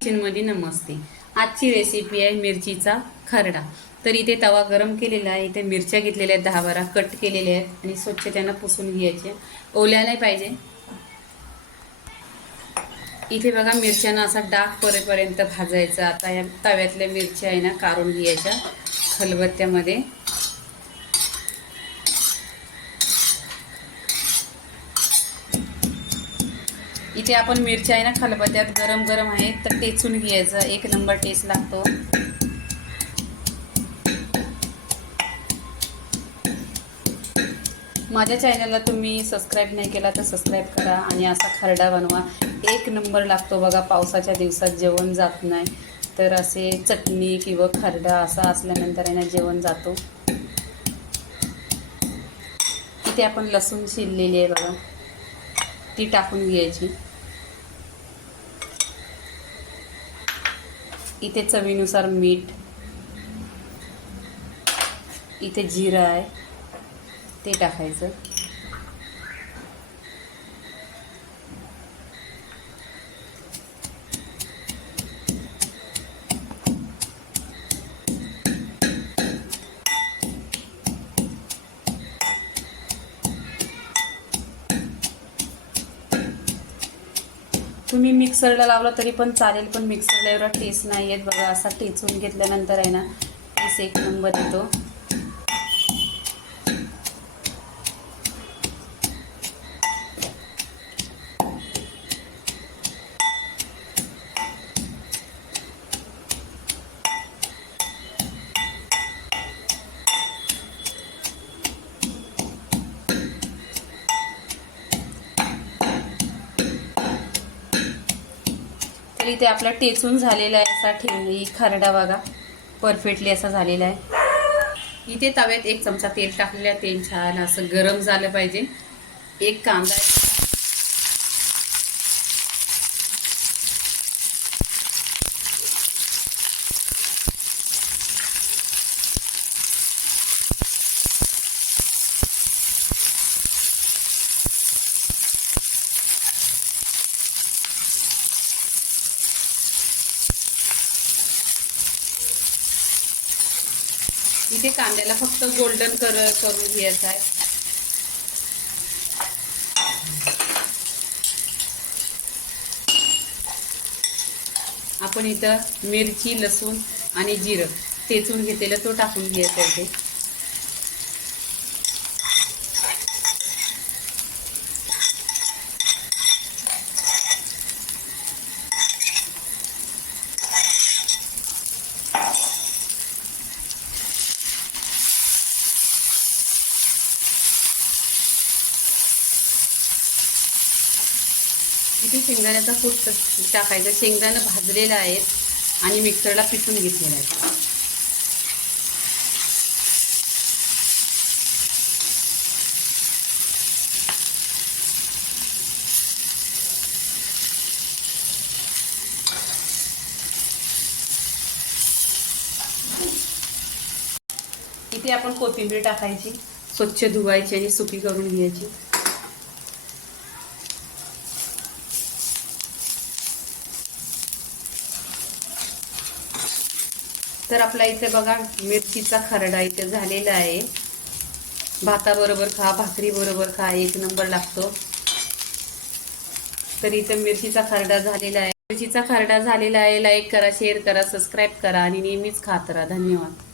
किचनमध्ये नमस्ते. आजची रेसिपी आहे मिरचीचा खरडा. तर इथे तवा गरम केलेला आहे. इथे मिरच्या घेतलेल्या आहेत दहा बारा कट केलेल्या आहेत आणि स्वच्छ त्यांना पुसून घ्यायचे. ओल्या नाही पाहिजे. इथे बघा मिरच्यांना असा डाग परेपर्यंत भाजायचा. आता या तव्यातल्या मिरच्या आहे ना काढून घ्यायच्या. खलबत्त्यामध्ये. इथे आपण मिरच्या आहे ना खलबत्त्यात गरम गरम आहे तर टेचून घ्यायचं. एक नंबर टेस्ट लागतो. माझ्या चॅनलला तुम्ही सबस्क्राईब नाही केला तर सबस्क्राईब करा आणि असा खरडा बनवा. एक नंबर लागतो बघा पावसाच्या दिवसात जेवण जात नाही. तर असे चटणी किंवा खरडा असा असल्यानंतर आहे ना जेवण जातो. इथे आपण लसूण शिरलेली आहे बघा. ती टाकून घ्यायची. इथे चवीनुसार मीठ इथे जिरं आहे ते टाकायचं. तुम्ही मिक्सरला लावला तरी पण चालेल पण मिक्सरला एवढा टेस्ट नाही येत बघा असा टेचून घेतल्यानंतर आहे ना टेस्ट एक नंबर येतो. तर इथे आपला टेचून झालेला आहे असा ठेवली खरडा बघा. परफेक्टली असा झालेला आहे. इथे तव्यात एक चमचा तेल टाकलेलं आहे. तेल छान असं गरम झालं पाहिजे. एक कांदा इथे कांद्याला फक्त गोल्डन कलर करून घ्यायचा आहे. आपण इथं मिरची लसूण आणि जिरं तेचून घेतलेलं तो टाकून घ्यायचं आहे ते इथे शेंगदाण्याचा कूट टाकायचा. शेंगदाणं भाजलेलं आहेत आणि मिक्सरला पिसून घेतलेलं आहे इथे आपण कोथिंबीर टाकायची स्वच्छ धुवायची आणि सुकी करून घ्यायची. तर आपला इथे बघा मिरचीचा खरडा इथे झालेला आहे. भाताबरोबर खा भाकरी बरोबर खा एक नंबर लागतो. तर इथे मिरचीचा खरडा झालेला आहे. मिरचीचा खरडा झालेला आहे लाईक करा शेअर करा सबस्क्राईब करा आणि नेहमीच खात राहा धन्यवाद.